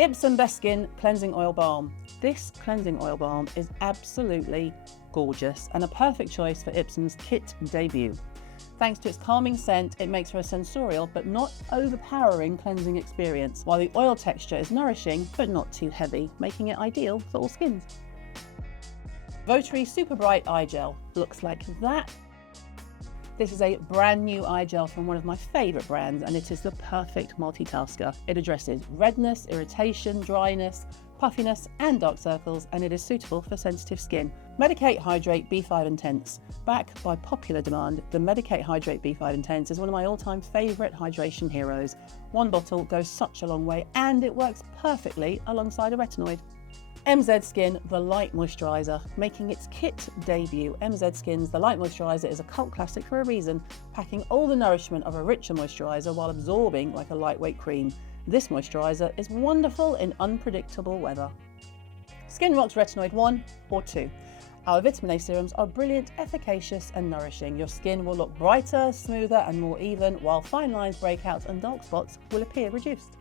Ipsum Best Skin Cleansing Oil Balm. This cleansing oil balm is absolutely gorgeous and a perfect choice for Ipsum's kit debut. Thanks to its calming scent, it makes for a sensorial but not overpowering cleansing experience, while the oil texture is nourishing but not too heavy, making it ideal for all skins. Votary Super Bright Eye Gel looks like that. This is a brand new eye gel from one of my favourite brands, and it is the perfect multitasker. It addresses redness, irritation, dryness, puffiness and dark circles, and it is suitable for sensitive skin. Medicate Hydrate B5 Intense. Backed by popular demand, the Medicate Hydrate B5 Intense is one of my all-time favourite hydration heroes. One bottle goes such a long way, and it works perfectly alongside a retinoid. MZ Skin The Light Moisturiser. Making its kit debut, MZ Skin's The Light Moisturiser is a cult classic for a reason, packing all the nourishment of a richer moisturiser while absorbing like a lightweight cream. This moisturiser is wonderful in unpredictable weather. Skin Rocks Retinoid 1 or 2. Our vitamin A serums are brilliant, efficacious and nourishing. Your skin will look brighter, smoother and more even, while fine lines, breakouts and dark spots will appear reduced.